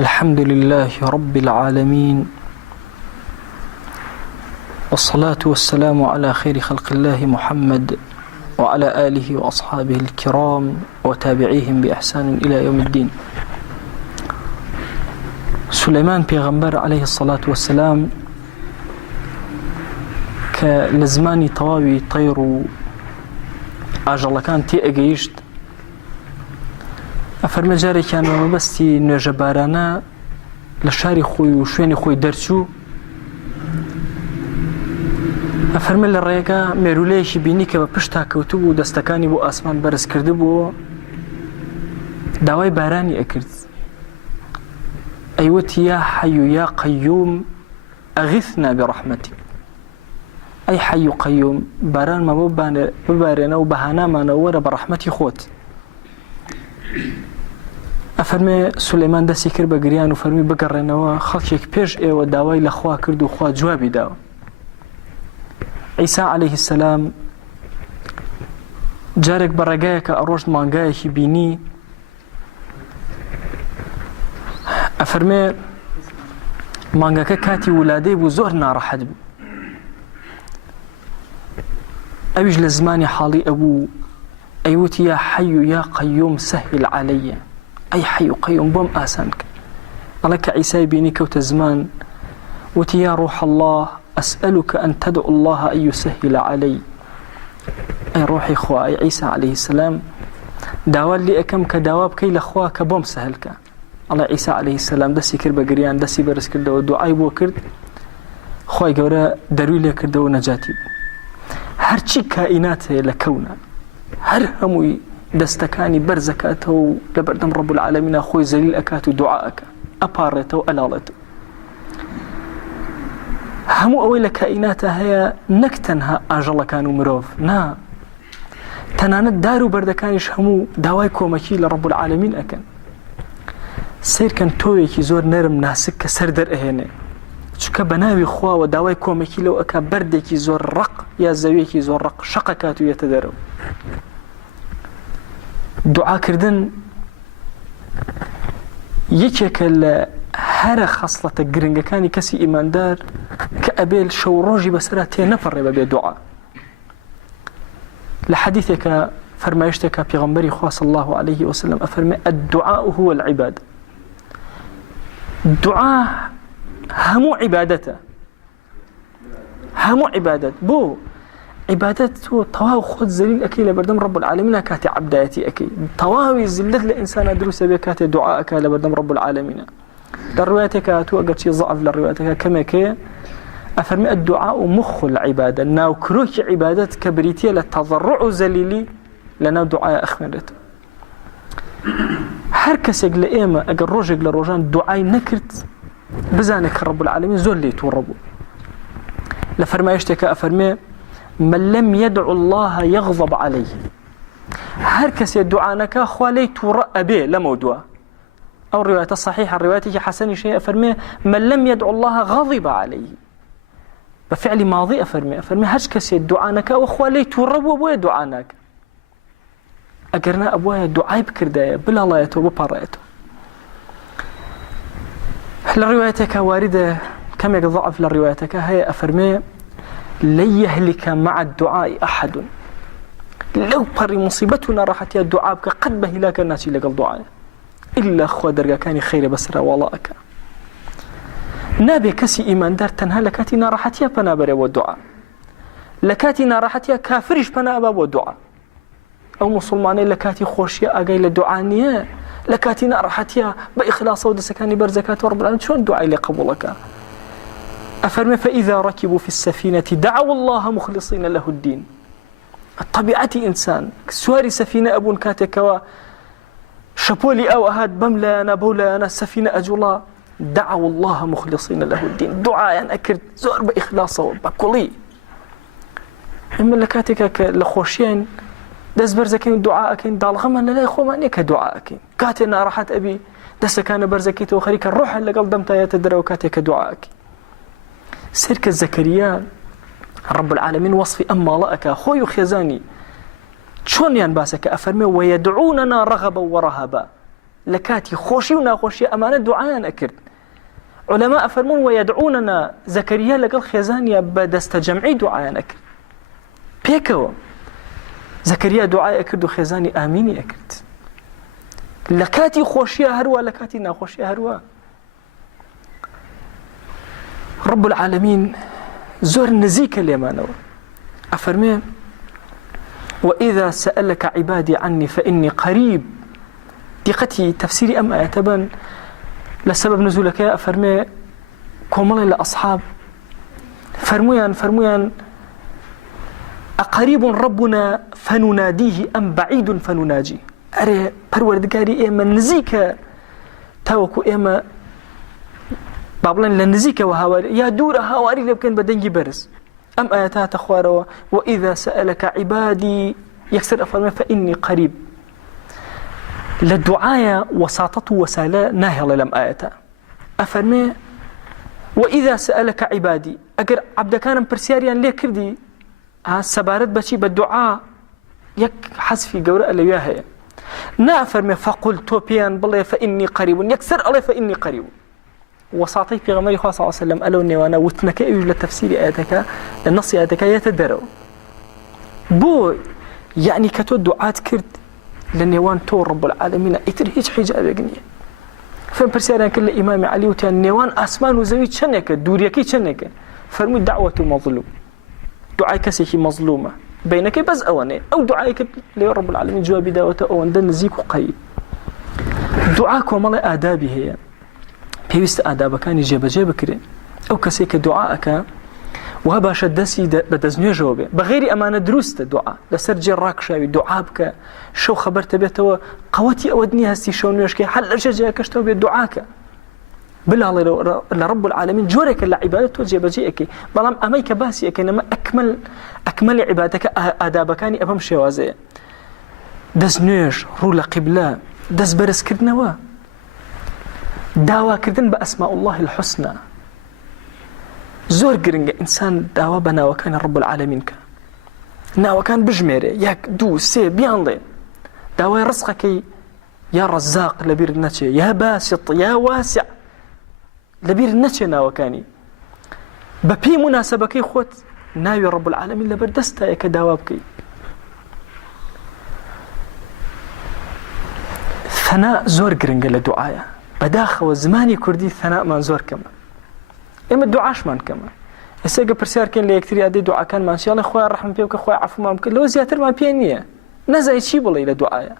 الحمد لله رب العالمين، والصلاة والسلام على خير خلق الله محمد وعلى آله وأصحابه الكرام وتابعيهم بإحسان إلى يوم الدين. سليمان پیغمبر عليه الصلاة والسلام كلزماني طواوي طير عجل كان تي اگيشت أفرمي جاري كان مبستي نجبارانا لشاري خوي وشويني خوي درسو أفرمي للريقا ميروليشي بيني كبا پشتا كوتبو دستكاني بو آسمان برز كردبو داواي باراني أكرد أيوت يا حي يا قيوم أغثنا برحمتك. أي حي قيوم باران ما ببارنا وبهانا ما نورا برحمتي خوت. أفرمي سليمان دسي كربا قريان وفرمي بقرنا وخلشك بيش ايوه داواي لخوا كردو خوا جوابي داو. عيسى عليه السلام جارك برقايك أروج مانقايك بيني أفرمي مانقاك كاتي ولادي بو زور نارحد بو أبيج لزماني حالي أبو أيوتي يا حي يا قيوم سهل علي. أي حي قيوم بوم آسانك عليك عيسى بينك وتزمان وتي يا روح الله أسألك أن تدعو الله أن يسهل علي. أي روحي خوا أي عيسى عليه السلام داوال لي أكم كدواب كي لخواك بوم سهلك. الله عيسى عليه السلام دسي كربا قريان دسي برس كرده ودعاي بو كرد خواي قورا درويلي كرده ونجاتي هرچی كائنات لكونا هر هموي دستكاني برزكاته لبردم رب العالمين أخوي زليل أكاتو دعاءك أبارته ألالته همو أول كائناتها هي نكتنها أجل كانوا مروف نا تنانت دارو بردكانش همو داواي كومكي لرب العالمين أكن سير كان تويكي زور نرم ناسك سردر أهنه چونکە بەناوی خوا و داوای کۆمەکی لەو ئەکا بەردێکی زۆر ڕق یا زەویەکی زۆر ڕق شەقەکات و یەتە دەرەوە. دوعاکردن یەکێکە لە هەرە خەسڵەتە گرنگەکانی کەسی ئیماندار کە ئەبێ شەو ڕۆژی بەسەرا تێنەپەڕێ بەبێ دوعا. لە حەدیثێکە فەرمایشتێکە پێغەمبەری خوا صلی الله عليه وسلم ئەفەرمێ الدعاء هو العبادة. دعاء همو عبادته همو عبادت بو عبادت هو طواو خود زليل أكي لبردم رب العالمين كاتي عبداتي أكي طواوي زلت لإنسان دروس بي كاتي دعاءك لبردم رب العالمين. للرواياتك توقع شيء ضعف للرواياتك كما كي أفرمي الدعاء مخ العبادة ناو كروك عبادت كبريتية للتضرع زليلي لنا دعاء أخمرته هركسك لإيما أقل روجك لروجان دعاء نكرت بزانك رب العالمين زول لي توربو لفرمايشتك أفرمي من لم يدعو الله يغضب عليه. هركس يدعانك خوالي تورأ به لموضوع أو الرواية الصحيحة الرواية حسن شيء أفرمي من لم يدعو الله غضب عليه بفعل ماضي أفرمي هركس يدعانك وخوالي توربو أبوه دعانك أقرنا أبوه دعاي بكردايا بلا الله يتوب بباريته. للروايتك واردة كم يضعف للروايتك هي أفرمي لن يهلك مع الدعاء أحد. لو بري مصيبتنا راحت يا الدعاء قد بهلاك الناس لقى الدعاء إلا أخوة درقا كان خير بسرا ولاءك نابي كسي إيمان دار تنها لكاتنا راحت يا بنابر والدعاء لكاتنا راحت يا كافرش بنابر والدعاء أو مسلماني لكاتي خوشيا أقاي لدعانية لكاتنا راحتيا بإخلاص ودسكاني برزكات ورب العالمين شون دعاء لقبولك. أفرمي فإذا ركبوا في السفينة دعوا الله مخلصين له الدين. الطبيعة إنسان سواري سفينة أبون كاتكوا شبولي أو أهاد بملا أنا بولا أنا السفينة أجولا دعوا الله مخلصين له الدين دعاء أكرد زور بإخلاص وبكلي. إما لكاتك لخوشين دس برزكين دعاءكين دالغما لا يخو ما نيك دعاءكين كاتنا راحت أبي دس كان برزكيته وخريك الروح اللي قلدمتها يتدرى وكاتك دعاءك. سيرك الزكريا رب العالمين وصفي أما لأك خوي خيزاني شون ينباسك أفرمي ويدعوننا رغبا ورهبا لكاتي خوشي وناخوشي أمانة دعاء أكرد علماء فرمون ويدعوننا زكريا لقل خيزانيا بدست جمعي دعاء أكرد بيكو زكريا دعاء أكرد وخيزاني آميني أكرد لكاتي خوشي هروا لكاتي ناخوشي هروا رب العالمين زور نزيك اليمانو أفرمي وإذا سألك عبادي عني فإني قريب دقتي تفسيري أم آياتبا لسبب نزولك يا أفرمي كومالي لأصحاب فرميان أقريب ربنا فنناديه أم بعيد فنناجي أري پروردگاري إيما نزيك تاوكو إيما بابلان لنزيك وهاواري يا دور هاواري لبكن بدنجي برز أم آياتات أخواروا وإذا سألك عبادي يكسر أفرمي فإني قريب للدعاء وساطته وسالة ناهل لم آياتا أفرمي وإذا سألك عبادي أقر عبد كان برسياريا ليه كردي سبارت بشي بالدعاء يك حسفي قوراء اللي ياهي نا أفرمي فقلت بيان بالله فإني قريب يكسر الله فإني قريب وساطي في غمري خواه صلى الله عليه وسلم ألوني وانا وتنك إيو لتفسير آياتك النص آياتك يتدروا بو يعني كتو دعاة كرد لنيوان تو رب العالمين اتر هيج حجة أبقنية فبرسيانا كل إمام علي وتيان نيوان أسمان وزوي تشنك دوريكي تشنك فرمو دعوة مظلوم دعاء كسيكي مظلومة بينك بس أواني أو دعائك لرب العالمين جوابي دعوته أوان دن نزيك وقيب دعاك ومالي آدابي هي پێویستە ئادابەکانی جێبەجێ بکرێن ئەو کەسێک کە دوعاەکە وها باشە دەستی بەدەستنوێژەوە بێ بەغێری ئەمانە دروستە دوعا لەسەر جێ ڕاکشاوی دوعا بکە شەو خەبەرتە بێتەوە قەوەتی ئەوەت نییە هەستی شەو نوێژکەی هەر لە جێجێکەشتەوە بێت دوعاکە بلاڵێ لە رب العالمین جۆرێکە لە عیبادەت تۆ جێبەجێ ئەەکەی بەڵام ئەمەی کە باسی ئەەکەین ئەمە ئەکمەلی عیبادەتەکە ئادابەکانی ئەبەم شێوازەیە دەست نوێژ ڕوو لە قیبلە دەست بەرزکردنەوە داوا كردن بأسماء الله الحسنى زور قرنجة إنسان داوا بناوا كان رب العالمين كان ناوا كان بجميري ياك دو سي بيانضي داوا رزقك يا رزاق لبير النتشي يا باسط يا واسع لبير النتشي ناوا كاني ببي مناسبك خوت ناوي رب العالمين لبردستا يا كداوابك ثناء زور قرنجة لدعايا بداخل زماني كردي ثناء منزور كما إما الدعاش من كما السيجا برسيار كان لي كثير أدي دعاء كان ما شاء الله خويا رحمة بيوك خويا عفو ما ممكن لو زياتر ما بينيه نزع شيء بالله إلى دعاء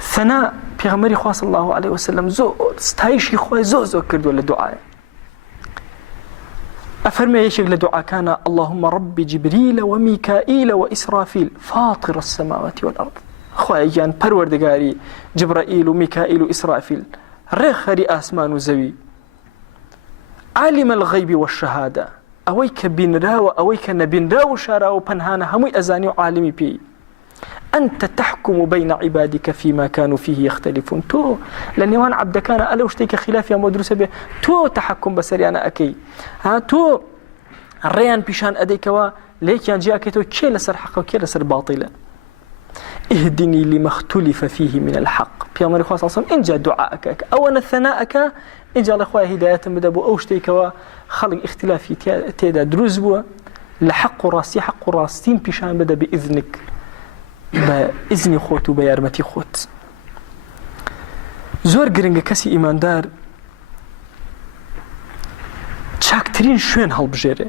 ثناء بيغمري خواه صلى الله عليه وسلم زو ستايشي خواه زو كردو لدعاء أفرمي يشيك لدعاء كان اللهم رب جبريل وميكائيل وإسرافيل فاطر السماوات والأرض خواهيان پروردگاري جبرائيل وميكائيل وإسرافيل رخري آسمان وزوي عالم الغيب والشهادة أويك بنراو أويك نبنراو شاراو پنهانا همي أزاني وعالمي بي أنت تحكم بين عبادك فيما كانوا فيه يختلفون تو لأني عبد كان ألوشتيك خلاف يا مدرسة به تو تحكم بسري أنا أكي ها تو الريان بيشان أديكوا ليك يان جاكي تو كي لسر حق وكي لسر باطلة اهدني لما اختلف فيه من الحق بيامر خواه صلى الله عليه وسلم إنجا دعاءك أولا ثناءك إنجا لخواه هداية مدبو أوشتيكوا خلق اختلافي تيدا دروز بوا لحق راسي حق راستين بيشان بدا بإذنك بإذن خوت وبيارمتي خوت زور گرنگه کسی ایماندار چاکترین شوێن هەڵبژێرێ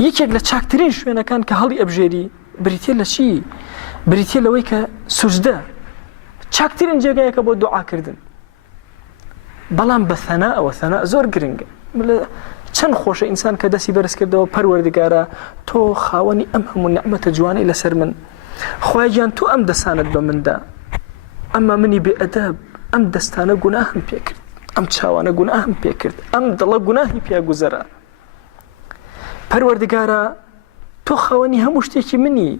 یەکێک لە چاکترین شوێنەکان کە هەڵی ئەبژێری بریتێ لە چی؟ بریتێ لەوەی کە سوجدە چاکترین جێگایەکە بۆ دوعاکردن بەڵام بە ثەناءەوە ثەناء زۆر گرنگە چەند خۆشە ئینسان کە دەستی بەرز کردەوە پەروەردگارە تۆ خاوەنی ئەم هەموو نعمەتە جوانەی لەسەر من خوای گیان تۆ ئەم دەستانت بە مندا ئەمما منی بێئەدەب ئەم دەستانە گوناهم پێ کرد ئەم چاوانە گوناهم پێ کرد ئەم دڵە گوناهی پێ گوزەرە پەروەردگارە تۆ خاوەنی هەموو شتێکی منی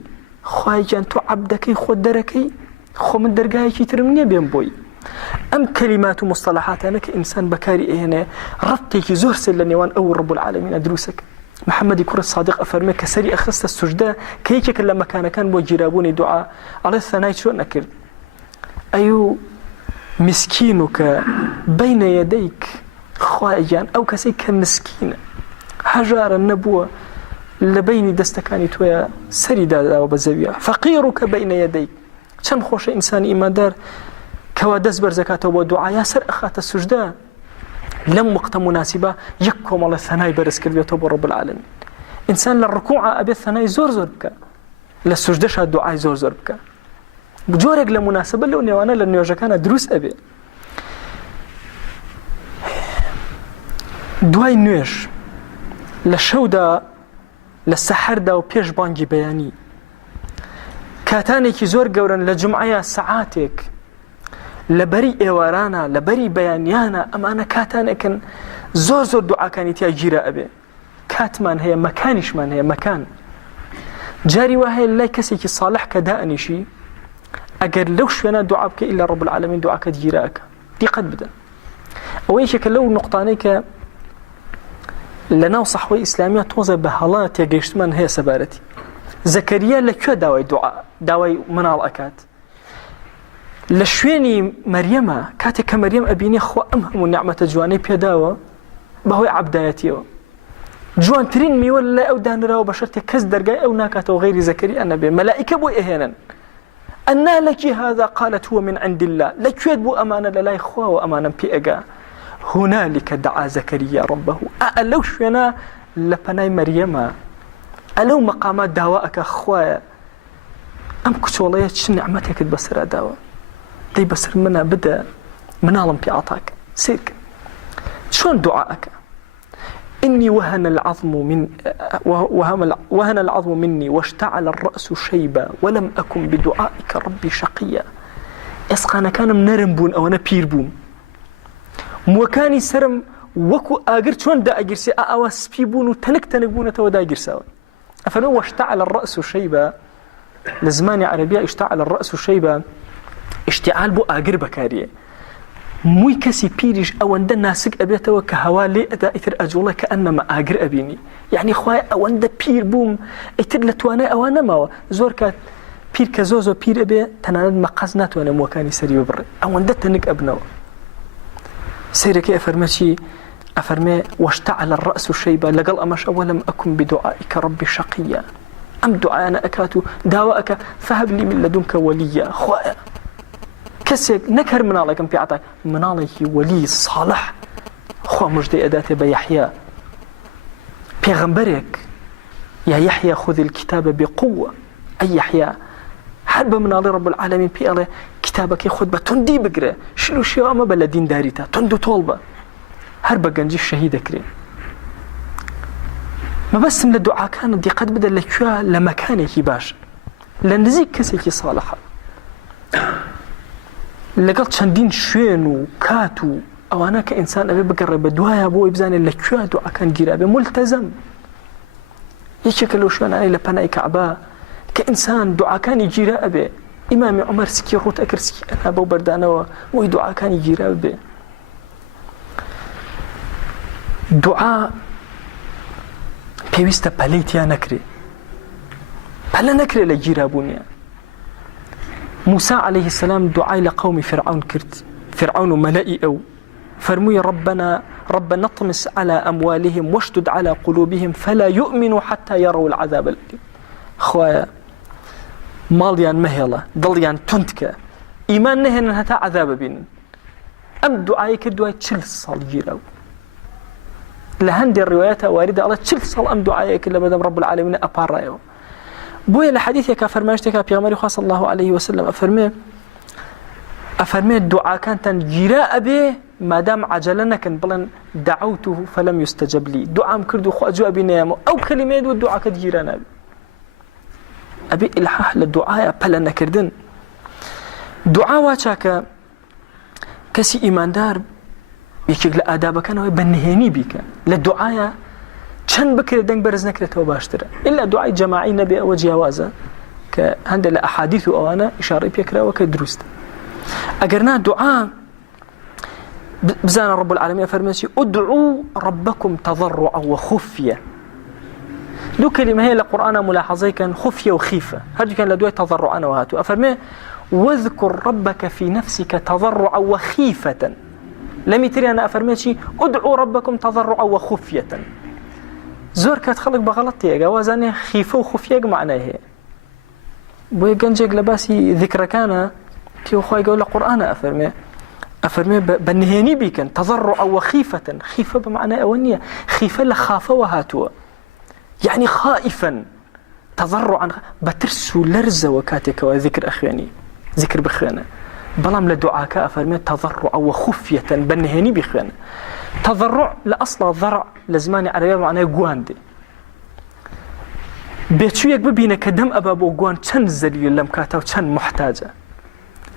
خوای گیان تۆ عەبدەکەی خۆت دەرەکەی خۆ من دەرگایەکی ترم نییە بێم بۆی ئەم کەلیمات و مستەلاحاتانە کە ئینسان بەکاری ئێنێ ڕەبتێکی زۆر سەر لە نێوان ئەو ڕەب العالەمینە دروستەکە محەممەدی کوڕە سادق ئەفەرمێ کە سەری ئەخستە سوجدە کە یەکێک لە مەکانەکان بۆ گیرابوونی دوعا ئەڵێ ثەنای چۆن نەکرد أيو مسكينك بين يديك خواجان أو كسيك مسكين حجار النبوة لبين دستكاني تويا سريدا وبزاوية فقيرك بين يديك كم خوش إنسان إيمان دار كوا دزبر زكاة ودعاء ياسر أخات السجدة لم وقت مناسبة يكوم على الثناء برس كربيته رب العالمين إنسان للركوع أبي الثناء زور بك للسجدة الدعاء زور بك بجورك لمناسبة لأني وأنا لأنه يجاكنا دروس أبي دواي نوش للشودة للسحردة وبيش بانجي بياني كاتانيكي زور قورا لجمعية ساعاتك لبري إيوارانا لبري بيانيانا أما أنا كاتانيكن زور دعا كانت يجيرا أبي كاتمان هي مكانش من هي مكان جاري وهي اللي كسيكي صالح كدائنشي أجر لو شوينا دعا بك إلا رب العالمين دعا كدجيراك دي قد بدن أول شيء لو نقطانيك لنا صحوة إسلامية توزع بهالات يجيشت من هي سبارتي زكريا لكو داوي دعاء داوي منال أكاد لشويني مريم كاتك مريم أبيني خو أمهم النعمة جواني بيداوة بهوي عبدايتي جوان ترين مي ولا أو دانرا وبشرتي كز درجاي أو ناكات وغير زكريا النبي ملائكة بو إهانا أنا لك هذا قالت هو من عند الله لك يدبو أمانة لا إخوة وأمانة بيئة هنالك دعا زكريا ربه ألو شوينا لبناي مريم ألو مقامات دعوائك أخوة أم كتولية شن نعمتك تبصر دعوة دي بصر منا بدأ منالم بيعطاك سيرك شون دعائك إني وهن العظم مني واشتعل الرأس شيبا ولم أكن بدعائك ربي شقيا إسقانا كان منرم بون أو أنا بير بون موكاني سرم وكو آقر شون دا أقرسي أواس بيبون وتنك بون تودا أقرساوا أفنو واشتعل الرأس شيبا لزماني عربية اشتعل الرأس شيبا اشتعال بو آقر بكاريه موي كسي بيريش أو أندا ناسك أبيته وكهوالي أدا إثر أجوله كأنما آقر أبيني يعني خواهي أو أندا بير بوم إثر لتوانا أو أنا ما زور كات بير كزوزو بير أبي تناند مقازنات وأنا موكاني سري وبري أو أندا تنك أبنو سيركي أفرمي واشتعل الرأس شيبا لقل أمش أولم أكن بدعائك ربي شقيا أم دعانا أكاتو دعوائك فهب لي من لدنك وليا خواهي كسيك نكر منالك أم بيعطاك منالك ولي صالح خوا مجدي أداته بيحيى بيغمبرك يا يحيى خذ الكتاب بقوة أي يحيى حرب منالي رب العالمين بيقال كتابك يخذ بتندي بقرأ شلو شيء أما بلدين داريتا تندو طولبة حرب قنجي الشهيد كريم ما بس من الدعاء كان دي قد بدأ لكوا لمكانك باش لنزيك كسيك صالحة لقد شندين شوين وكاتو أو أنا كإنسان أبي بقرب بدوايا أبوي بزاني لكوا دعاء كان جرابي ملتزم يشكلوا شوين أنا لبناي كعبا كإنسان دعاء كان يجرابي إمام عمر سكي روت أكر سكي أنا أبو بردانا دعاء كان يجرابي دعاء بيوستا بليتيا نكري بلا نكري لجرابونيا موسى عليه السلام دعاء لقوم فرعون كرت فرعون ملئي أو فرمي ربنا اطمس على أموالهم واشدد على قلوبهم فلا يؤمنوا حتى يروا العذاب الأليم خوايا ماليان مهلا ضليان تنتك إيمان نهن هتا عذاب بين أم دعاء كدعاء تشل صال جيلو لهندي الروايات واردة على تشل صال أم دعاء كلا بدم رب العالمين أبارا بويا لحديثك فرماشتك بيغمري خاص الله عليه وسلم أفرمي الدعاء كانت جراء به ما دام عجلنا كان بلن دعوته فلم يستجب لي دعاء مكردو خو أجو أبي نيامو أو كلمة دو الدعاء كد جيرانا أبي إلحاح للدعاء بلن كردن دعاء واتشاك كسي إيمان دار يكيك لآدابك أنا بنهيني بك للدعاء چند بكر دنگ برز نكرته باشتره إلا دعاء جماعي نبي أو جوازه كهند الأحاديث أو أنا إشارة بيكره وكدرست أجرنا دعاء بزان رب العالمين فرمسي ادعوا ربكم تضرعا وخفية دو كلمة هي القرآن ملاحظة كان خفية وخيفة هذا كان لدواء تضرعا وهاتو أفرمي واذكر ربك في نفسك تضرعا وخيفة. لم يتري أنا أفرميتشي ادعوا ربكم تضرعا وخفية. زور كات خلق بغلطي جوازاني خيفة وخفية معناه هي بوي جنجك لباسي ذكر كان كي أخوي يقول القرآن أفرمي بنهيني بيكن تضرعا وخيفة. خيفة بمعنى أونية خيفة لخافة وهاتوا يعني خائفا تضرعا بترسو لرزة وكاتك وذكر أخواني ذكر بخيانة بلام لدعاك أفرمي تضرعا وخفية بنهيني بخيانة. تضرع لأصل ضرع لزماني عربي معناه قواندي بيتشو يك ببينه كدم أبابو قوان چند زليل لم كاتو چند محتاجة.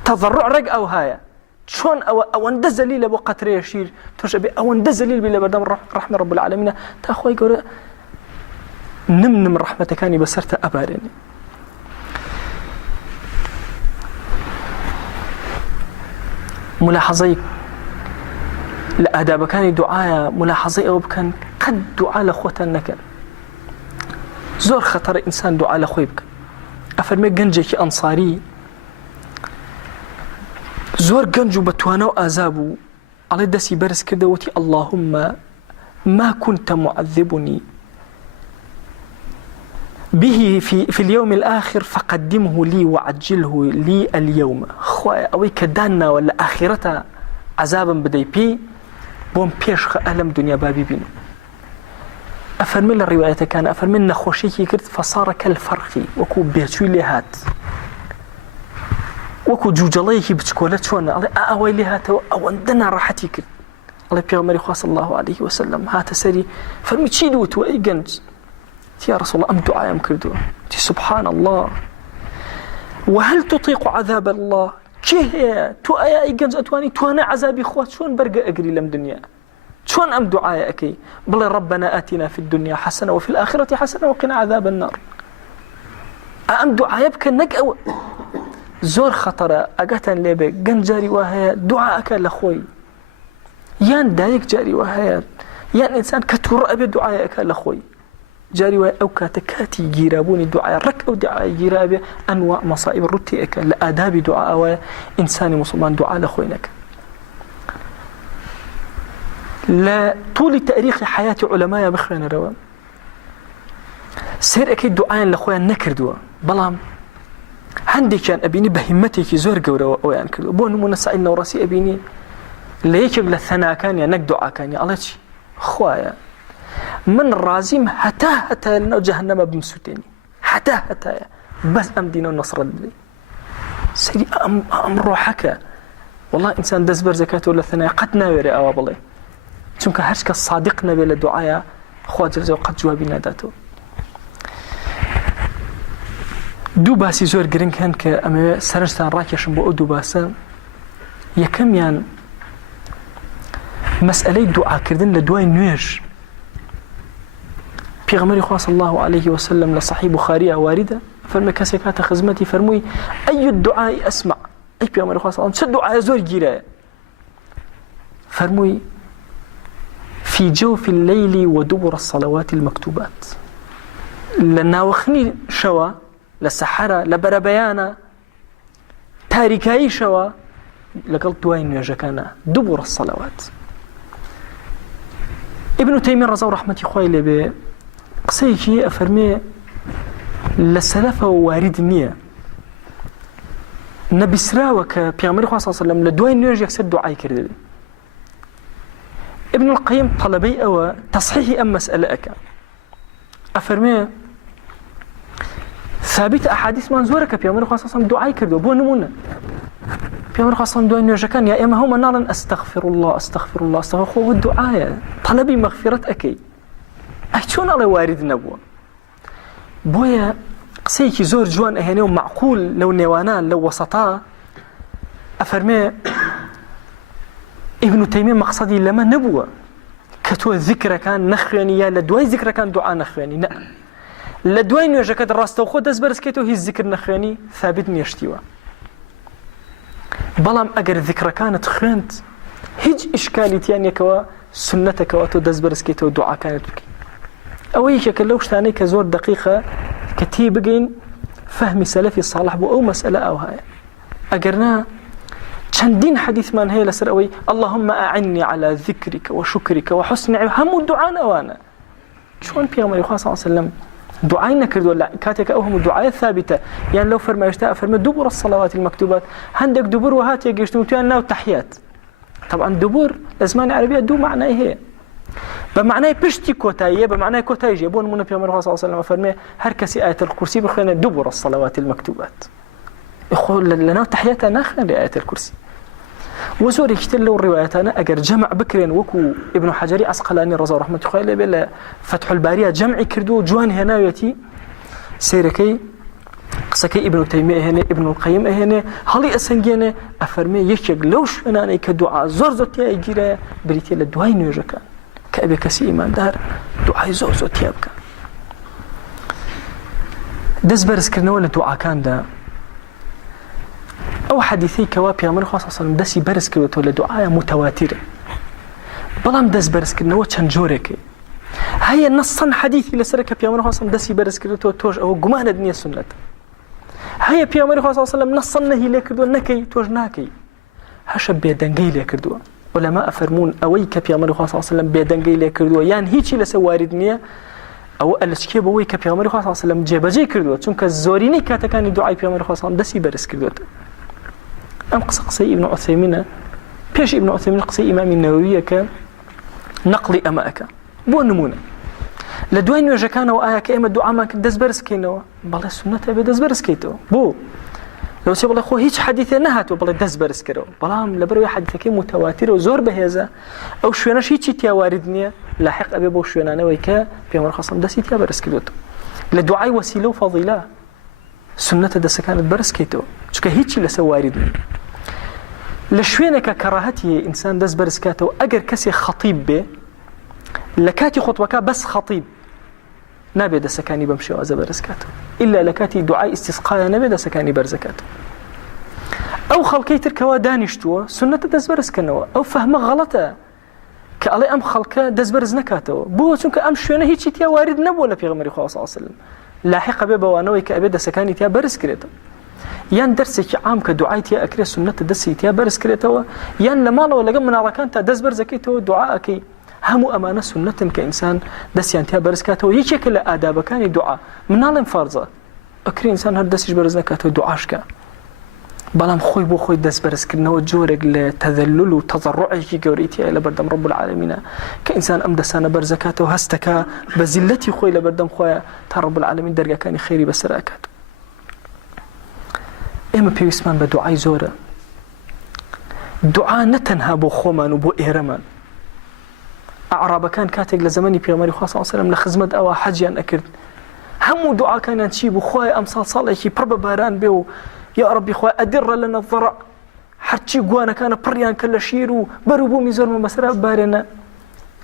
تضرع رق أو هايا شون أو أند زليل أبو قطري يشير توش أبي أو أند زليل بلا بدم رحمة رب العالمين تأخوي يقول نم رحمة كاني بسرت أبارني. ملاحظي لأداب كان دعاء ملاحظي أو كان قد دعاء لأخوة نكن زور خطر إنسان دعاء لأخوي بك. أفرمي جنجك أنصاري زور جنجو بتوانا وآزابو على دسي برس كدوتي اللهم ما كنت معذبني به في اليوم الآخر فقدمه لي وعجله لي اليوم. خوايا أوي كدانا ولا آخرتها عذابا بدي بي بوم بيش ألم دنيا بابي بينو. أفرمي الرواية كان أفرمي نخوشيكي كرت فصار كالفرخي وكو بيتوي لهات وكو جوجليكي بتشكولت شوانا الله أوي لهات أو عندنا راحتي كرت الله بيغمري خاص الله عليه وسلم هات سري فرمي تشيدوت وأي جنج يا رسول الله أم دعاء أم كردو سبحان الله وهل تطيق عذاب الله كيه تو أي جنج أتواني توانا عذابي خوات شون برقى أقري لم دنيا شون أم دعاء أكي بل ربنا آتنا في الدنيا حسنة وفي الآخرة حسنة وقنا عذاب النار. أم دعاء بك نق زور خطرة أقتن ليبك جن جاري وهي دعاءك لأخوي يان دايك جاري وهي يان إنسان كتور أبي دعاءك لأخوي جاري وهي أو كاتكاتي جيرابوني دعاء رك أو دعاء جيرابي أنواع مصائب رتيك لآداب دعاء إنسان مسلمان دعاء لأخوينك. لا طول تاريخ حياة علماء بخيرنا روا سير أكيد دعاء لأخويا نكردوا بلام عندي كان أبيني بهمتك زور جورا ويان كردوا بون منسعين وراسي أبيني ليك للثناء كان ينك دعاء كان يا الله شيء خوايا من رازم حتى لنا جهنم بمسوتيني حتى بس أم دين النصر البلي سيدي أم روحك والله إنسان دزبر زكاته ولا ثناء قد ناوي أوابله چونکە هەرچ کە صادق نەبێ لە دوعاە خوا جل جلاله قەت جوابی ناداتەوە. دوو باسی زۆر گرنگ هەن کە ئەمەوێ سەرنجتان ڕاکێشم بۆ ئەو دوو باسە. یەکەمیان مەسئلەی دوعاکردن لە دوای نوێژ. پێغەمبەری خوا صلی الله عليه وسلم لە صحیح بوخاری واردە فەرمێ کەسێک هاتە خزمەتی فەرمووی ئەی الدعاء ئەسمع ئەی پێغەمبەری خوا صلی الله چ دوعایە زۆر گیرایە فەرمووی في جوف الليل ودبر الصلوات المكتوبات لناوخني شوا لسحرة لبربيانا تاريكاي شوا لقلت وين يجكنا دبر الصلوات. ابن تيمية رضا رحمة خوي لبي قصيكي أفرمي لسلفة وارد النية نبي سراوك بيغمبر صلى الله عليه وسلم لدوين نيرج يكسر دعاء كردي. ابن القيم طلبي أو تصحيح أم مسألة أفرمي ثابت أحاديث منزورك بيغمبر صلى الله عليه وسلم دعاء كردو بو نمونة بيغمبر صلى الله عليه وسلم دعاء نيرج كان يا إما هم نارا أستغفر الله هو الدعاء طلبي مغفرة أكي أشون الله وارد نبوه بويا قسيكي زور جوان أهاني ومعقول لو نيوانان لو وسطا أفرمي ابن تيمية مقصدي لما نبوه كتو الذكر كان نخواني يا لدواي ذكر كان دعاء نخواني لا لدواي نيوجا كد راستو خود دز برس كتو هي الذكر نخواني ثابت نيشتيوا بلام أجر الذكر كانت خنت هيج إشكالي تياني كوا سنتك واتو دز برس كتو دعاء كانت بكي أويك كلوش تاني كزور دقيقة كتير بقين فهم سلفي الصالح بو أو مسألة أو هاي أجرنا چندين حديث من هي لسرأوي اللهم أعني على ذكرك وشكرك وحسن هم الدعاء وانا شون بيغمر صلى الله عليه وسلم دعاء نكرد ولا كاتك أوهم الدعاء الثابتة يعني لو فرما يشتاء فرما دبر الصلوات المكتوبات عندك دبر وهات يجيشتم تيانا وتحيات طبعا دبر لازمان عربية دو معناه هي بمعنى بشتي كوتاية بمعنى كوتاية يبون من بيغمر صلى الله عليه وسلم فرما هر كسي آية الكرسي بخلنا دبر الصلوات المكتوبات يقول لنا تحياتنا ناخنا لآية الكرسي وزوري كتير لو الرواياتنا أجر جمع بكرين وكو ابن حجري عسقلاني رضا رحمة الله بلا فتح البارية جمع كردو جوان هنا يتي سيركي قسكي ابن تيمية هنا ابن القيم هنا هلي أسنجينا أفرمي يشيق لوش أنا كدعاء زرزت يا إجرا بريتي للدعاء نيوجكا كأبي كسي إيمان دار دعاء زرزت يابكا دز برز كرنا ولا دعاء كان ده أو حديثي كوابي أمر خاصة صلى دسي برز كرتو لدعاء متواترة بلام دس برز كرنو چند جورك هيا نصا حديثي لسرك بي أمر خاصة دسي برز كرتو توج أو جمان الدنيا سنة هيا بي أمر خاصة صلى نصا نهي لكردو نكي توج ناكي هشب بيدنجي لكردو علماء فرمون أويك بي أمر خاصة صلى بيدنجي لكردو يعني هيجي لسواردنيا أو الاشكي بويك بي أمر خاصة صلى جيبجي كردو چونك الزوريني كاتكاني دعاء بي أمر خاصة دسي برز كردو أم قصي ابن عثيمين بيش ابن عثيمين قصي إمام النووي كان نقلي أماك بو نمونة لدوين وجكان وآية كإما الدعاء ما دزبرس كينو بالله السنة أبي دزبرس كيتو بو لو سيب الله خو هيج حديثة نهاتو بالله دزبرس كرو بلام لبروي حديثة كي متواتر وزور بهذا أو شويناش هيج تيا واردنيا لاحق أبي بو شوينانا ويكا في أمر خاصة دسي تيا برس كيتو لدعاء وسيلة وفضيلة سنة دس كانت برس كيتو شكا هيج لسواردني لشوينك كراهتي إنسان دز برس كاتو أجر كسي خطيب به لكاتي خطبك بس خطيب نبي دس كاني بمشي وأز برس كاتو إلا لكاتي دعاء استسقاء نبي دس كاني برس كاتو أو خلقي تركوا دانشتوا سنة دز برس كنوا أو فهم غلطة كألي أم خلقه دز برس نكاتو بو چونك أم شوينه هيك تيا وارد نبو ولا بيغمري خاص صلى الله عليه وسلم لاحق ببوانوي كأبي دس كاني تيا برس كريتو يان درسك عام كدعايتي أكري سنة دسيتي برس كريتوا يان لما لو لقى من أركانته دز برزكيتوا دعاءك هم أمانة سنة كإنسان دسيان تيا برس كاتوا يشكل آداب كان دعاء من علم فرضه أكري إنسان هر دسيج برز كاتوا دعاشك بلام خوي بو خوي دس برس كنا وجورك لتذلل وتضرعه جوريتي إلى بردم رب العالمين كإنسان أمدسان برزكاته هستكا بزلتي خوي لبردم خويا رب العالمين درجة كان خيري بسرعكات إما بيسمان بدعاء زورة دعاء نتنها بو خومان وبو إهرمان أعراب كان كاتق لزماني بيغماري خاصة صلى الله عليه وسلم لخزمت أوا حجيان أكرد همو دعاء كان ينشيب خواه أمصال صالحي برب باران بيو يا ربي خواه أدر لنا الضرع حرشي قوانا كان بريان كلا شيرو بربو ميزور من مسرع بارنا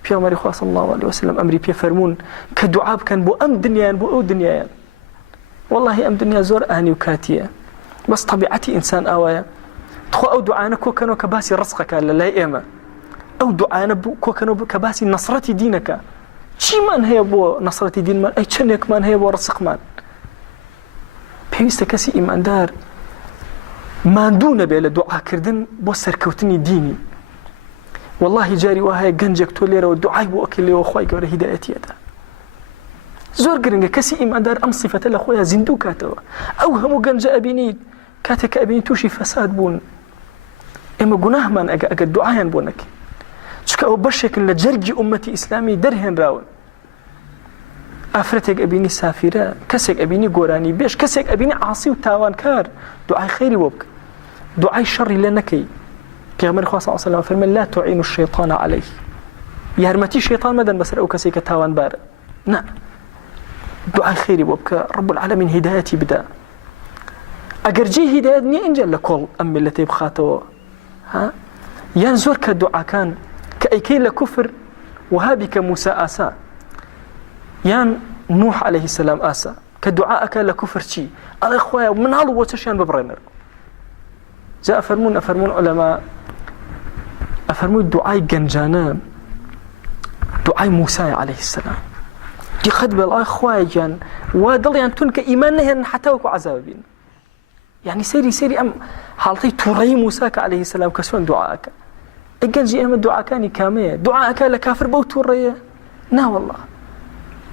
بيغماري خاصة صلى الله عليه وسلم أمري بيفرمون كدعاء كان بو أم دنيان بو أو دنيان والله أم دنيا زور أهني وكاتية بس طبيعتي إنسان آوايا تخو أو دعانا كوكانو كباسي رزقك لا إيما أو دعانا كوكانو كباسي نصرتي دينك شي من هي بو نصرتي دين من أي چنك من هي بو رزق من بيوست كسي إيمان دار ماندونا بيلا دعا كردن بو سركوتني ديني والله جاري وهاي جنجك توليرا ودعاي بو أكل لي وخواي قوري هدايتي هذا زور قرنجا كسي إيمان دار أم صفة لأخويا زندوكاتو أو همو جنجا أبيني كاتك أبيني توشي فساد بون إما قناه من أجا دعايا بونك شكا أو برشك لجرجي أمتي إسلامي درهن راون أفرتك أبيني سافرة كسك أبيني قراني بيش كسك أبيني عاصي وتاوان كار دعاي خيري وبك دعاي شري لنكي كيغمر خواه صلى الله عليه وسلم فرمان لا تعين الشيطان عليه يهرمتي الشيطان مدن بسر أو كسيك تاوان بار نا دعاي خيري وبك رب العالمين هدايتي بدا أجرجي هدايتني إنجل لكل أم التي بخاته ها ينزور كدعاء كان كأيكين لكفر وهابك موسى آسا يان نوح عليه السلام آسا كدعاء كان لكفر شيء على إخوة من هالو وتشيان ببرينر جاء أفرمون علماء أفرمون دعاء جنجانا دعاء موسى عليه السلام دي خد بالله إخوة جان وادل يعني تنك إيمانه حتى وكو عذابين يعني سيري أم حالتي توڕەیی موساکە عليه السلام کە چۆن دوعاکە ئەگەنجی ئێمە دوعاکانی کامەیە دوعاکە لە کافر بەو تووڕەیە ناوەڵڵا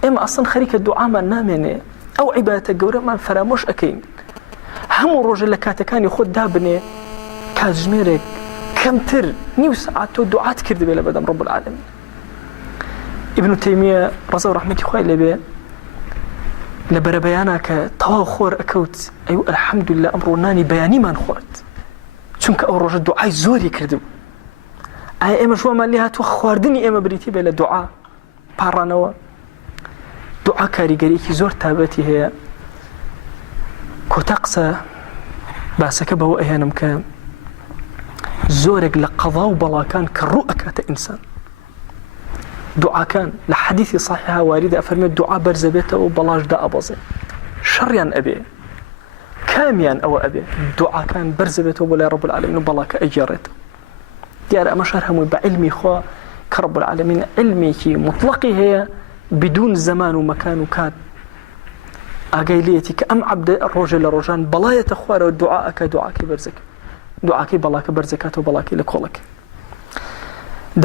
ئێمە ئەسڵ خەریکە دوعامان نامێنێ ئەو عیبادەتە گەورەمان فرامۆش ئەەکەین هەموو ڕۆژە لە کاتەکانی خۆت دابنێ کاتژمێرێک کەمتر نیو سەعات تۆ دوعات کردبێ لە بەدەم ڕەب العالەمین ابن تەیمیە ڕەزا و ڕەحمەتی خوای لێبێ لە بەرەبەیانە کە تەواو خۆر ئەکەوت ئەیوە ئەلحەمدوللە ئەمڕۆ نانی بەیانیمان خۆرد چونکە ئەو ڕۆژە دوعای زۆری کردبوو ئایا ئێمە شومان لێ هاتووە خواردنی ئێمە بریتی بێ لە دوعا پاڕانەوە دوعا کاریگەریەکی زۆر تابەتی هەیە کۆتا قسە باسەکە بەوە ئەهێنم کە زۆرێک لە قەضا و بەڵاکان کە ڕوو ئەکاتە ئینسان دوعاکان لە حەدیثی صحیحە واریدە ئەفەرمێت دوعا بەرزە بێتەوە و بەڵاشدا ئەبەزێ شەڕیان ئەبێ کامیان ئەوە ئەبێ دوعاکان بەرزە بێتەوە بۆ لای ڕەب العالەمین و بەڵاکە ئەگێڕێتەوە دیارە ئەمە شەر هەمووی بە علمی خوا کە ڕەب العالەمین علمێکی مطلقی هەیە بدون زمان و مەکان و کات ئاگای لێتی کە ئەم عەبدە ڕۆژێ لە ڕۆژان بەڵایەتە خوارەوە دوعاکە دوعاکەی بەرزەکە دوعاکەی بەڵاکە بەرزەکاتەوە بەڵاکەی لە کۆڵەکە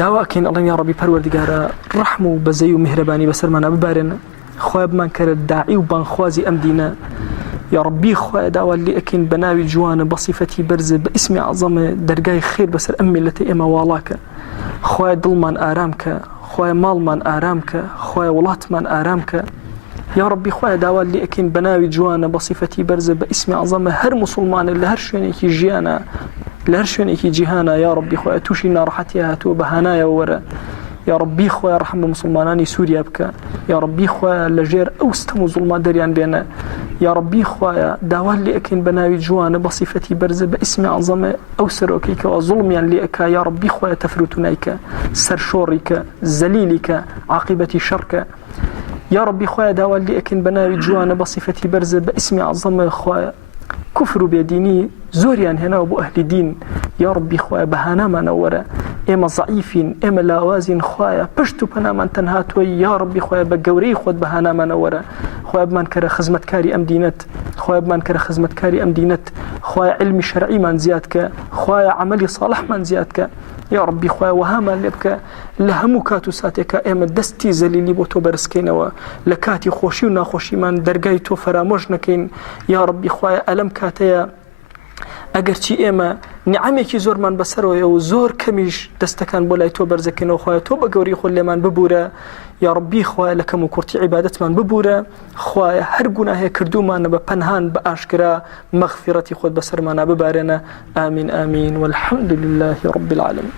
داواکەین ئەڵێن یا ڕەبی پەروەردگارە ڕەحم و بەزەی و میهرەبانی بەسەرمانە ببارێنە خوای بمان کەرە داعی و بانخوازی ئەم دینە یا ڕەبی خوای داوا لێ ئەکەین بە ناوی جوانە بە سیفەتی بەرزە بە ئیسمی عەزەمە دەرگای خێر بەسەر ئەم میلەتە ئێمە واڵاکە خوای دڵمان ئارام کە خوای ماڵمان ئارام کە خوای وڵاتمان ئارام کە یا ڕەبی خوای داوا لێ ئەکەین بە ناوی جوانە بە سیفەتی بەرزە بە ئیسمی عەزەمە هەر موسڵمانە لە هەر شوێنێکی ژیانە لە هەر شوێنێکی جیهانە یا ڕەبی خوای تووشی ناڕەحەتی هاتووە بە هەنایە وەرە یا ڕەبی خوای ڕەحم بە موسڵمانانی سووریا بکە یا ڕەبی خوای لەژێر ئەو ستەم و زوڵمات دەریان بێنە یا ڕەبی خوای داوا لێ ئەکەین بە ناوی جوانە بە سیفەتی بەرزە بە ئیسمی عەزەمە ئەو سەرۆکەی کەوا زوڵمیان لێ ئەکا یا ڕەبی خوای تەفروت و نایکە سەرشۆڕی کە زەلیلی کە عاقبەتی شەڕکە یا ڕەبی خوای داوا لێ ئەکەین بە ناوی جوانە بە سیفەتی بەرزە بە ئیسمی عەزەمە خوای کوفر و بێدینی زۆریان هێناوە بۆ ئەهلی دین یا ڕەبی خوای بەهانامانە وەرە ئێمە زەعیفین ئێمە لاوازین خوایە پشت و پەنامان تەنها تۆی یا ڕەبی خوای بە گەورەی خۆت بەهانامانە وەرە خوای بمان کەرە خزمەتکاری ئەم دینەت خوای بمان کەرە خزمەتکاری ئەم دینەت خوای علمی شەرعیمان زیاد کە خوای عەمەلی ساڵحمان زیاد کە یا ڕەبی خوای وەهامان لێ بکە لە هەموو کات و ساتێکە ئێمە دەستی زەلیلی بۆ تۆ بەرزکەینەوە لە کاتی خۆشی و ناخۆشیمان دەرگای تۆ فرامۆش نەکەین یا ڕەبی خوای ئەلەم کاتەیە ئەگەرچی ئێمە نیعەمێکی زۆرمان بەسەرەوەیە و زۆر کەمیش دەستەکان بۆ لای تۆ بەرزەکەینەوە خوای تۆ بە گەوری خۆت لێمان ببورە یا ڕەبی خوای لە کەم و کورتی عیبادەتمان ببورە خوای هەر گوناهێک کردومانە بە پەنهان بە ئاشکرا مەغفیرەتی خۆت بەسەرمانە ببارێنە ئامین ئامین والحەمد لله رب العالمین